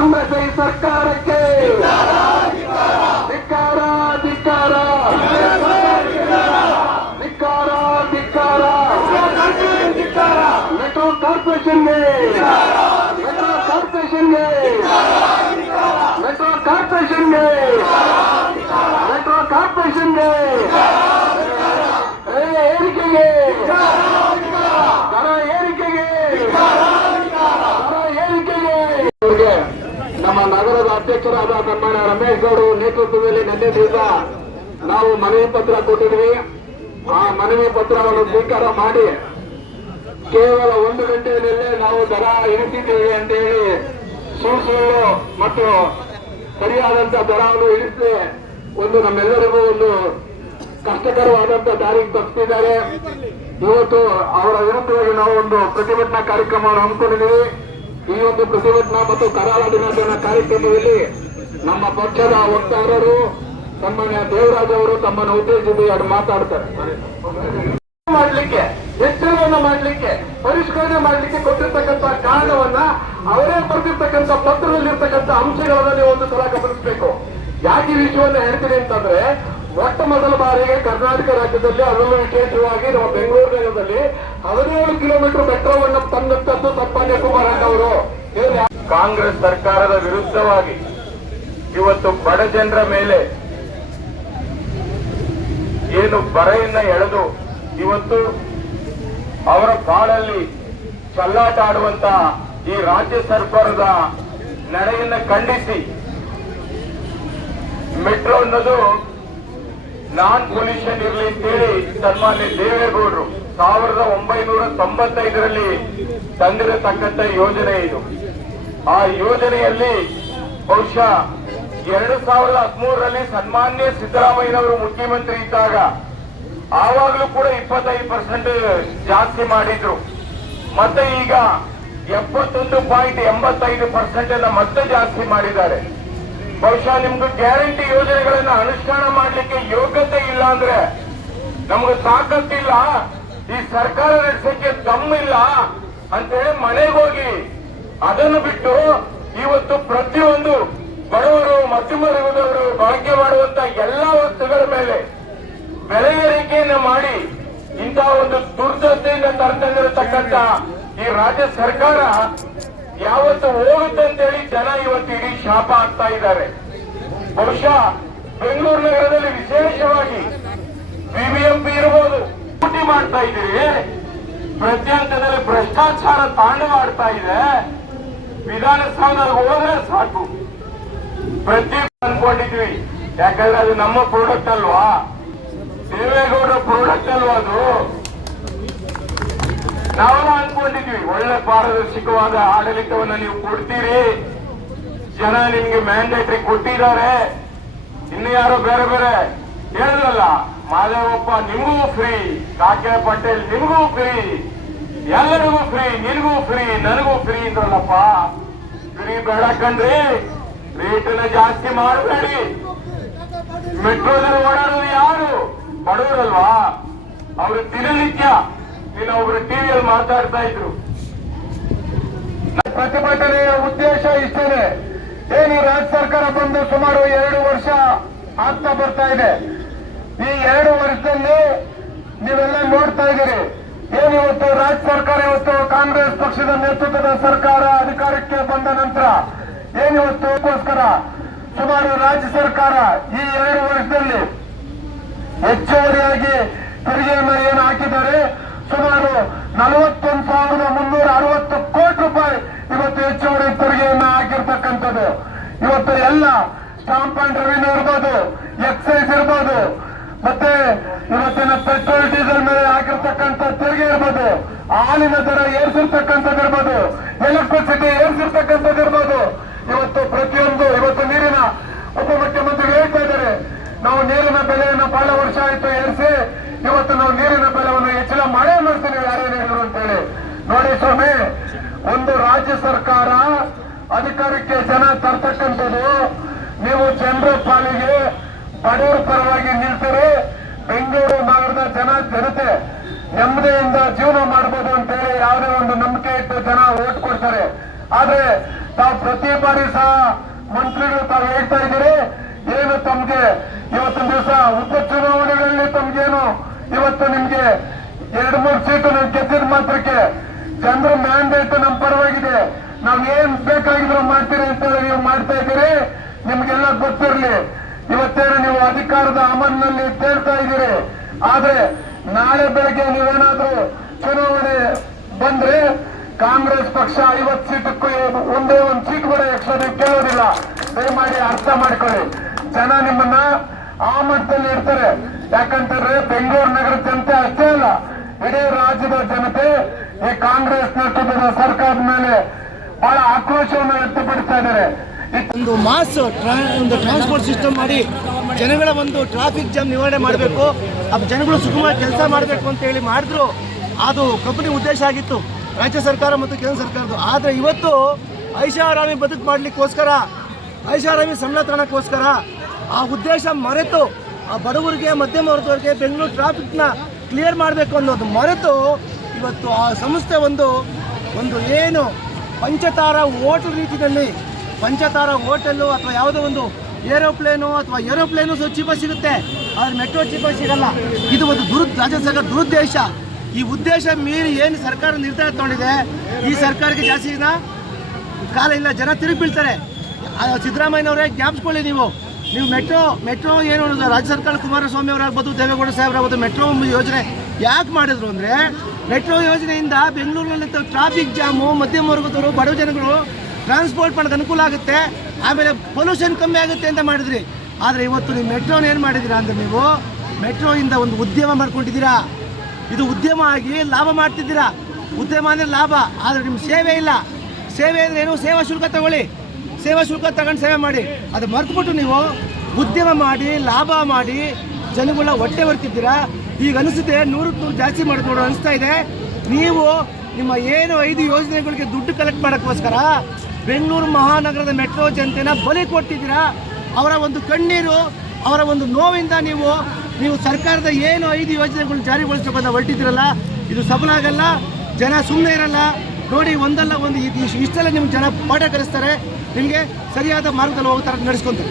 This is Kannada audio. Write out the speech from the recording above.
ಕಾಂಗ್ರೆಸ್ ಈ ಸರ್ಕಾರಕ್ಕೆ. ಧಿಕ್ಕಾರ ಧಿಕ್ಕಾರ. ಧಿಕ್ಕಾರ ಧಿಕ್ಕಾರ. ಮೆಟ್ರೋ ಕಾರ್ಪೊರೇಷನ್ಗೆ ಮೆಟ್ರೋ ಕಾರ್ಪೊರೇಷನ್ಗೆ ಮೆಟ್ರೋ ಕಾರ್ಪೊರೇಷನ್ಗೆ ಮೆಟ್ರೋ ಕಾರ್ಪೊರೇಷನ್ಗೆ ಏ, ಏರಿಕೆಗೆ ದರ ಏರಿಕೆಗೆ ದರ ಏರಿಕೆಗೆ ಇವರಿಗೆ ನಮ್ಮ ನಗರದ ಅಧ್ಯಕ್ಷರಾದ ಸನ್ಮಾನ್ಯ ರಮೇಶ್ ಗೌಡ ನೇತೃತ್ವದಲ್ಲಿ ನಿನ್ನೆ ದಿವಸ ನಾವು ಮನವಿ ಪತ್ರ ಕೊಟ್ಟಿದ್ವಿ. ಆ ಮನವಿ ಪತ್ರವನ್ನು ಸ್ವೀಕಾರ ಮಾಡಿ ಕೇವಲ ಒಂದು ಗಂಟೆಯಲ್ಲೇ ನಾವು ದರ ಇಳಿಸಿದ್ದೇವೆ ಅಂತ ಹೇಳಿ ಸುಳ್ಳು ಮತ್ತು ಸರಿಯಾದಂತ ದರವನ್ನು ಇಳಿಸಿ ಒಂದು ನಮ್ಮೆಲ್ಲರಿಗೂ ಒಂದು ಕಷ್ಟಕರವಾದಂತ ದಾರಿಗೆ ತಪ್ಪಿಸಿದ್ದಾರೆ. ಇವತ್ತು ಅವರ ವಿರುದ್ಧವಾಗಿ ನಾವು ಒಂದು ಪ್ರತಿಭಟನಾ ಕಾರ್ಯಕ್ರಮವನ್ನು ಹಮ್ಮಿಕೊಂಡಿದ್ದೀವಿ. ಈ ಒಂದು ಪ್ರತಿಭಟನಾ ಮತ್ತು ಕರಾಳ ದಿನಾಚರಣೆ ಕಾರ್ಯಕ್ರಮದಲ್ಲಿ ನಮ್ಮ ಪಕ್ಷದ ವಕ್ತಾರರು, ಸನ್ಮಾನ್ಯ ದೇವರಾಜ್ ಅವರು ತಮ್ಮನ್ನು ಉದ್ದೇಶಿಸಿ ಎರಡು ಮಾತಾಡ್ತಾರೆ. ಮಾಡಲಿಕ್ಕೆ ಹೆಚ್ಚಳವನ್ನು ಮಾಡಲಿಕ್ಕೆ, ಪರಿಷ್ಕರಣೆ ಮಾಡಲಿಕ್ಕೆ ಕೊಟ್ಟಿರ್ತಕ್ಕಂಥ ಕಾರಣವನ್ನ ಅವರೇ ಬರೆದಿರ್ತಕ್ಕಂಥ ಪತ್ರದಲ್ಲಿರ್ತಕ್ಕಂಥ ಅಂಶಗಳನ್ನ ನೀವು ಒಂದು ಸಲ ಗಮನಿಸಬೇಕು. ಯಾಕೆ ವಿಷಯವನ್ನು ವಿಷಯವನ್ನ ಹೇಳ್ತೀನಿ ಅಂತಂದ್ರೆ ಮೊಟ್ಟ ಮೊದಲ ಬಾರಿಗೆ ಕರ್ನಾಟಕ ರಾಜ್ಯದಲ್ಲಿ ಅದರಲ್ಲೂ ವಿಶೇಷವಾಗಿ ನಮ್ಮ ಬೆಂಗಳೂರು ನಗರದಲ್ಲಿ ಹದಿನೇಳು ಕಿಲೋಮೀಟರ್ ಮೆಟ್ರೋವನ್ನು ತಂದಂತದ್ದು ಸನ್ಮಾನ್ಯ ಕುಮಾರಣ್ಣ ಅವರು. ಕಾಂಗ್ರೆಸ್ ಸರ್ಕಾರದ ವಿರುದ್ಧವಾಗಿ ಇವತ್ತು ಬಡ ಜನರ ಮೇಲೆ ಏನು ಬರೆಯನ್ನ ಎಳೆದು ಇವತ್ತು ಅವರ ಬಾಳಲ್ಲಿ ಚಲ್ಲಾಟ ಆಡುವಂತ ಈ ರಾಜ್ಯ ಸರ್ಕಾರದ ನಡೆಯನ್ನ ಖಂಡಿಸಿ ಮೆಟ್ರೋ ಅನ್ನೋದು ನಾನ್ ಪೊಲ್ಯೂಷನ್ ಇರಲಿ ಅಂತೇಳಿ ಸನ್ಮಾನ್ಯ ದೇವೇಗೌಡರು, ಸಾವಿರದ ಒಂಬೈನೂರ ತೊಂಬತ್ತೈದರಲ್ಲಿ ತಂದಿರತಕ್ಕಂತ ಯೋಜನೆ ಇದು. ಆ ಯೋಜನೆಯಲ್ಲಿ ಬಹುಶಃ ಎರಡು ಸಾವಿರದ ಹದಿಮೂರರಲ್ಲಿ ಸನ್ಮಾನ್ಯ ಸಿದ್ದರಾಮಯ್ಯನವರು ಮುಖ್ಯಮಂತ್ರಿ ಇದ್ದಾಗ ಆವಾಗಲೂ ಕೂಡ ಇಪ್ಪತ್ತೈದು ಪರ್ಸೆಂಟ್ ಜಾಸ್ತಿ ಮಾಡಿದ್ರು. ಮತ್ತೆ ಈಗ ಎಪ್ಪತ್ತೊಂದು ಪಾಯಿಂಟ್ ಎಂಬತ್ತೈದು ಪರ್ಸೆಂಟ್ ಮತ್ತೆ ಜಾಸ್ತಿ ಮಾಡಿದ್ದಾರೆ. ಬಹುಶಃ ನಿಮ್ಗೆ ಗ್ಯಾರಂಟಿ ಯೋಜನೆಗಳನ್ನ ಅನುಷ್ಠಾನ ಮಾಡಲಿಕ್ಕೆ ಯೋಗ್ಯತೆ ಇಲ್ಲ ಅಂದ್ರೆ ನಮ್ಗೆ ತಾಕತ್ತಿಲ್ಲ ಈ ಸರ್ಕಾರ ನಡೆಸಕ್ಕೆ ದಮ್ಮಿಲ್ಲ ಅಂತೇಳಿ ಮನೆಗೆ ಹೋಗಿ ಅದನ್ನು ಬಿಟ್ಟು ಇವತ್ತು ಪ್ರತಿಯೊಂದು ಬಡವರು ಮಧ್ಯಮ ವರ್ಗದವರು ಬಳಕೆ ಮಾಡುವಂತ ಎಲ್ಲಾ ವಸ್ತುಗಳ ಮೇಲೆ ಬೆಲೆ ಏರಿಕೆಯನ್ನು ಮಾಡಿ ಇಂತಹ ಒಂದು ದುರ್ದಶೆಯಿಂದ ತರ್ತಂದಿರತಕ್ಕಂತ ಈ ರಾಜ್ಯ ಸರ್ಕಾರ ಯಾವತ್ತು ಹೋಗುತ್ತೆ ಅಂತೇಳಿ ಜನ ಇವತ್ತು ಇಡೀ ಶಾಪ ಆಗ್ತಾ ಇದ್ದಾರೆ. ಬಹುಶಃ ಬೆಂಗಳೂರು ನಗರದಲ್ಲಿ ವಿಶೇಷವಾಗಿ ಬಿಬಿಎಂಪಿ ಇರಬಹುದು ಪೂಟಿ ಮಾಡ್ತಾ ಇದ್ದೀರಿ. ಪ್ರತ್ಯಂತದಲ್ಲಿ ಭ್ರಷ್ಟಾಚಾರ ತಾಂಡವಾಡ್ತಾ ಇದೆ. ವಿಧಾನಸೌಧ ಹೋದ್ರೆ ಸಾಕು. ಪ್ರತಿ ಅನ್ಕೊಂಡಿದ್ವಿ ಯಾಕಂದ್ರೆ ಅದು ನಮ್ಮ ಪ್ರಾಡಕ್ಟ್ ಅಲ್ವಾ? ದೇವೇಗೌಡರ ಪ್ರಾಡಕ್ಟ್ ಅಲ್ವಾ ಅದು? ನಾವೆಲ್ಲ ಅನ್ಕೊಂಡಿದ್ವಿ ಒಳ್ಳೆ ಪಾರದರ್ಶಕವಾದ ಆಡಳಿತವನ್ನ ನೀವು ಕೊಡ್ತೀರಿ. ಜನ ನಿಮ್ಗೆ ಮ್ಯಾಂಡೇಟರಿ ಕೊಟ್ಟಿದ್ದಾರೆ. ಇನ್ನು ಯಾರೋ ಬೇರೆ ಬೇರೆ ಹೇಳಿದ್ರಲ್ಲ, ಮಾದೇವಪ್ಪ ನಿಮಗೂ ಫ್ರೀ ಕಾಕೆ ಪಟೇಲ್ ನಿಮಗೂ ಫ್ರೀ ಎಲ್ಲರಿಗೂ ಫ್ರೀ ನಿನಗೂ ಫ್ರೀ ನನಗೂ ಫ್ರೀ ಅಂದ್ರಲ್ಲಪ್ಪ. ಫ್ರೀ ಬೇಡ ಕಣ್ರಿ ರೇಟನ್ನ ಜಾಸ್ತಿ ಮಾಡಬೇಡಿ. ಮೆಟ್ರೋದಲ್ಲಿ ಓಡಾಡೋದು ಯಾರು? ಬಡವರಲ್ವಾ? ಅವರು ದಿನನಿತ್ಯ ನೀನು ಒಬ್ರು ಟಿವಿಯಲ್ಲಿ ಮಾತಾಡ್ತಾ ಇದ್ರು. ಪ್ರತಿಭಟನೆಯ ಉದ್ದೇಶ ಇಷ್ಟೇನೆ. ಏನು, ರಾಜ್ಯ ಸರ್ಕಾರ ಬಂದು ಸುಮಾರು ಎರಡು ವರ್ಷ ಆಗ್ತಾ ಬರ್ತಾ ಇದೆ. ಈ ಎರಡು ವರ್ಷದಲ್ಲಿ ನೀವೆಲ್ಲ ನೋಡ್ತಾ ಇದ್ದೀರಿ. ಏನು ಇವತ್ತು ರಾಜ್ಯ ಸರ್ಕಾರ ಇವತ್ತು ಕಾಂಗ್ರೆಸ್ ಪಕ್ಷದ ನೇತೃತ್ವದ ಸರ್ಕಾರ ಅಧಿಕಾರಕ್ಕೆ ಬಂದ ನಂತರ ಏನಿವತ್ತುಗೋಸ್ಕರ ಸುಮಾರು ರಾಜ್ಯ ಸರ್ಕಾರ ಈ ಎರಡು ವರ್ಷದಲ್ಲಿ ಹೆಚ್ಚುವರಿಯಾಗಿ ತೆರಿಗೆಯನ್ನು ಏನು ಹಾಕಿದ್ದಾರೆ? ನಲವತ್ತೊಂದು ಸಾವಿರದ ಮುನ್ನೂರ ಅರವತ್ತು ಕೋಟಿ ರೂಪಾಯಿ ಇವತ್ತು ಹೆಚ್ಚುವರಿ ತೆರಿಗೆಯನ್ನು ಹಾಕಿರ್ತಕ್ಕಂಥದ್ದು ಇವತ್ತು ಎಲ್ಲ ಸ್ಟಾಂಪ್ ಅಂಡ್ ರೆವಿನ್ಯೂ ಇರ್ಬೋದು ಎಕ್ಸೈಸ್ ಇರ್ಬೋದು ಮತ್ತೆ ಇವತ್ತಿನ ಪೆಟ್ರೋಲ್ ಡೀಸೆಲ್ ಮೇಲೆ ಹಾಕಿರ್ತಕ್ಕಂಥ ತೆರಿಗೆ ಇರ್ಬೋದು ಹಾಲಿನ ದರ ಏರಿಸಿರ್ತಕ್ಕಂಥದ್ದು ಇರ್ಬೋದು ಎಲೆಕ್ಟ್ರಿಸಿಟಿ ಏರಿಸಿರ್ತಕ್ಕಂಥದ್ದು ಇರ್ಬೋದು ಇವತ್ತು ಪ್ರತಿಯೊಂದು ಇವತ್ತು ನೀರಿನ ಉಪಮುಖ್ಯಮಂತ್ರಿ ಹೇಳ್ತಾ ಇದ್ದಾರೆ ನಾವು ನೀರಿನ ಬೆಲೆಯನ್ನು ಬಹಳ ವರ್ಷ ಆಯ್ತು ಏರಿಸಿ ಇವತ್ತು ನಾವು ನೀರಿನ ಬೆಲೆಯನ್ನು ಹೆಚ್ಚಳ ಮಾಡೇ ಮಾಡ್ತೀವಿ ಯಾರೇನು ಹೇಳಿದ್ರು ಅಂತೇಳಿ ಸ್ವಾಮಿ ಒಂದು ರಾಜ್ಯ ಸರ್ಕಾರ ಅಧಿಕಾರಕ್ಕೆ ಜನ ತರ್ತಕ್ಕಂಥದ್ದು, ನೀವು ಜನರ ಪಾಲಿಗೆ ಬಡವರ ಪರವಾಗಿ ನಿಲ್ತೀರಿ ಬೆಂಗಳೂರು ನಗರದ ಜನ ಜನತೆ ನೆಮ್ಮದಿಯಿಂದ ಜೀವನ ಮಾಡಬಹುದು ಅಂತೇಳಿ ಯಾವುದೇ ಒಂದು ನಂಬಿಕೆ ಇಟ್ಟು ಜನ ಓಟ್ ಕೊಡ್ತಾರೆ. ಆದ್ರೆ ತಾವು ಪ್ರತಿ ಬಾರಿ ಸಹ ಮಂತ್ರಿಗಳು ತಾವು ಹೇಳ್ತಾ ಇದ್ದೀರಿ, ಏನು ತಮ್ಗೆ ಇವತ್ತಿನ ದಿವಸ ಉಪಚುನಾವಣೆಗಳಲ್ಲಿ ತಮ್ಗೇನು ಇವತ್ತು ನಿಮ್ಗೆ ಎರಡು, ಮೂರು ಸೀಟು ಗೆದ್ದಿದ ಮಾತ್ರಕ್ಕೆ ಜನರ ಮ್ಯಾಂಡೇಟ್ ನಮ್ಮ ಪರವಾಗಿದೆ. ನಾವ್ ಏನ್ ಬೇಕಾಗಿದ್ರು ಮಾಡ್ತೀರಿ ಅಂತ ಹೇಳಿ ನೀವು ಮಾಡ್ತಾ ಇದ್ದೀರಿ. ನಿಮ್ಗೆಲ್ಲ ಗೊತ್ತಿರ್ಲಿ. ಇವತ್ತೇನು ನೀವು ಅಧಿಕಾರದ ಅಮಲ್ನಲ್ಲಿ ಸೇರ್ತಾ ಇದ್ದೀರಿ. ಆದ್ರೆ ನಾಳೆ ಬೆಳಗ್ಗೆ ನೀವೇನಾದ್ರೂ ಚುನಾವಣೆ ಬಂದ್ರೆ ಕಾಂಗ್ರೆಸ್ ಪಕ್ಷ ಐವತ್ತು ಸೀಟಕ್ಕೂ ಒಂದೇ ಒಂದು ಸೀಟ್ ಕೂಡ ನೀವು ಕೇಳೋದಿಲ್ಲ ದಯಮಾಡಿ ಅರ್ಥ ಮಾಡ್ಕೊಳ್ಳಿ. ಜನ ನಿಮ್ಮನ್ನ ಆ ಮಟ್ಟದಲ್ಲಿ ಇರ್ತಾರೆ ಯಾಕಂತಂದ್ರೆ ಬೆಂಗಳೂರು ನಗರ ಜನತೆ ಅಷ್ಟೇ ಅಲ್ಲ, ಇಡೀ ರಾಜ್ಯದ ಜನತೆ ಈ ಕಾಂಗ್ರೆಸ್ ನೇತೃತ್ವದ ಸರ್ಕಾರದ ಮೇಲೆ ಬಹಳ ಆಕ್ರೋಶವನ್ನು ವ್ಯಕ್ತಪಡಿಸ್ತಾ ಇದ್ದಾರೆ. ಒಂದು ಮಾಸ್ ಒಂದು ಟ್ರಾನ್ಸ್ಪೋರ್ಟ್ ಸಿಸ್ಟಮ್ ಮಾಡಿ ಜನಗಳ ಒಂದು ಟ್ರಾಫಿಕ್ ಜಾಮ್ ನಿವಾರಣೆ ಮಾಡಬೇಕು. ಅದು ಜನಗಳು ಸುಗಮವಾಗಿ ಕೆಲಸ ಮಾಡಬೇಕು ಅಂತ ಹೇಳಿ ಮಾಡಿದ್ರು. ಅದು ಕಂಪನಿ ಉದ್ದೇಶ ಆಗಿತ್ತು. ರಾಜ್ಯ ಸರ್ಕಾರ ಮತ್ತು ಕೇಂದ್ರ ಸರ್ಕಾರದ್ದು. ಆದರೆ ಇವತ್ತು ಐಷಾರಾಮಿ ಬದುಕು ಮಾಡಲಿಕ್ಕೋಸ್ಕರ, ಐಷಾರಾಮಿ ಸಂಬಳ ಆ ಉದ್ದೇಶ ಮರೆತು ಆ ಬಡವರಿಗೆ ಮಧ್ಯಮ ವರ್ಗದವರಿಗೆ ಬೆಂಗಳೂರು ಟ್ರಾಫಿಕ್ನ ಕ್ಲಿಯರ್ ಮಾಡಬೇಕು ಅನ್ನೋದು ಮರೆತು ಇವತ್ತು ಆ ಸಂಸ್ಥೆ ಒಂದು ಒಂದು ಏನು ಪಂಚತಾರ ಹೋಟೆಲ್ ರೀತಿಯಲ್ಲಿ, ಪಂಚತಾರ ಹೋಟೆಲ್ಲು ಅಥವಾ ಯಾವುದೋ ಒಂದು ಏರೋಪ್ಲೇನು ಅಥವಾ ಏರೋಪ್ಲೇನು ಚೀಪ ಸಿಗುತ್ತೆ. ಆದರೆ ಮೆಟ್ರೋ ಚೀಪ ಸಿಗಲ್ಲ. ಇದು ಒಂದು ದುರು ರಾಜ್ಯ ಸರ್ಕಾರ ದುರುದ್ದೇಶ. ಈ ಉದ್ದೇಶ ಮೀರಿ ಏನು ಸರ್ಕಾರ ನಿರ್ಧಾರ ತಗೊಂಡಿದೆ, ಈ ಸರ್ಕಾರಕ್ಕೆ ಜಾಸ್ತಿ ದಿನ ಕಾಲ ಇಲ್ಲ, ಜನ ತಿರುಗಿ ಬೀಳ್ತಾರೆ. ಸಿದ್ದರಾಮಯ್ಯನವರೇ ಜ್ಞಾಪಿಸ್ಕೊಳ್ಳಿ ನೀವು. ನೀವು ಮೆಟ್ರೋ ಮೆಟ್ರೋ ಏನು ರಾಜ್ಯ ಸರ್ಕಾರ ಕುಮಾರಸ್ವಾಮಿ ಅವರಾಗ್ಬೋದು, ದೇವೇಗೌಡ ಸಾಹೇಬ್ರಾಗ್ಬೋದು, ಮೆಟ್ರೋ ಯೋಜನೆ ಯಾಕೆ ಮಾಡಿದ್ರು ಅಂದರೆ ಮೆಟ್ರೋ ಯೋಜನೆಯಿಂದ ಬೆಂಗಳೂರಿನಲ್ಲಿ ಟ್ರಾಫಿಕ್ ಜಾಮು ಮಧ್ಯಮ ವರ್ಗದವರು ಬಡವ ಜನಗಳು ಟ್ರಾನ್ಸ್ಪೋರ್ಟ್ ಮಾಡೋದು ಅನುಕೂಲ ಆಗುತ್ತೆ. ಆಮೇಲೆ ಪೊಲ್ಯೂಷನ್ ಕಮ್ಮಿ ಆಗುತ್ತೆ ಅಂತ ಮಾಡಿದ್ರಿ. ಆದರೆ ಇವತ್ತು ನೀವು ಮೆಟ್ರೋನ ಏನು ಮಾಡಿದ್ದೀರಾ ಅಂದರೆ ನೀವು ಮೆಟ್ರೋಯಿಂದ ಒಂದು ಉದ್ಯಮ ಮಾಡ್ಕೊಂಡಿದ್ದೀರಾ. ಇದು ಉದ್ಯಮ ಆಗಿ ಲಾಭ ಮಾಡ್ತಿದ್ದೀರಾ. ಉದ್ಯಮ ಅಂದರೆ ಲಾಭ, ಆದರೆ ನಿಮ್ಮ ಸೇವೆ ಇಲ್ಲ. ಸೇವೆ ಅಂದರೆ ಏನು? ಸೇವಾ ಶುಲ್ಕ ತಗೊಳ್ಳಿ. ಸೇವಾ ಶುಲ್ಕ ತಗೊಂಡು ಸೇವೆ ಮಾಡಿ. ಅದು ಮರೆತುಬಿಟ್ಟು ನೀವು ಉದ್ಯಮ ಮಾಡಿ, ಲಾಭ ಮಾಡಿ ಜನಗಳ ಹೊಟ್ಟೆ ಬರ್ತಿದ್ದೀರಾ ಈಗ ಅನಿಸುತ್ತೆ ನೂರಕ್ಕೆ ನೂರು ಜಾಸ್ತಿ ನೋಡೋ, ಅನಿಸ್ತಾ ಇದೆ. ನೀವು ನಿಮ್ಮ ಏನು ಐದು ಯೋಜನೆಗಳಿಗೆ ದುಡ್ಡು ಕಲೆಕ್ಟ್ ಮಾಡೋಕ್ಕೋಸ್ಕರ ಬೆಂಗಳೂರು ಮಹಾನಗರದ ಮೆಟ್ರೋ ಜನತೆನ ಬಲಿ ಕೊಟ್ಟಿದ್ದೀರಾ? ಅವರ ಒಂದು ಕಣ್ಣೀರು, ಅವರ ಒಂದು ನೋವಿಂದ ನೀವು ನೀವು ಸರ್ಕಾರದ ಏನು ಐದು ಯೋಜನೆಗಳು ಜಾರಿಗೊಳಿಸಬೇಕಂತ ಹೊರಟಿದ್ದೀರಲ್ಲ, ಇದು ಸಫಲ ಆಗಲ್ಲ, ಜನ ಸುಮ್ಮನೆ ಇರಲ್ಲ. ನೋಡಿ, ಒಂದಲ್ಲ ಒಂದು ಇಷ್ಟೆಲ್ಲ ನಿಮ್ಗೆ ಜನ ಪಾಠ ಕಲಿಸ್ತಾರೆ. ನಿಮಗೆ ಸರಿಯಾದ ಮಾರ್ಗದಲ್ಲಿ ಹೋಗ್ತಾರೆ ನಡೆಸ್ಕೊಂತಾರೆ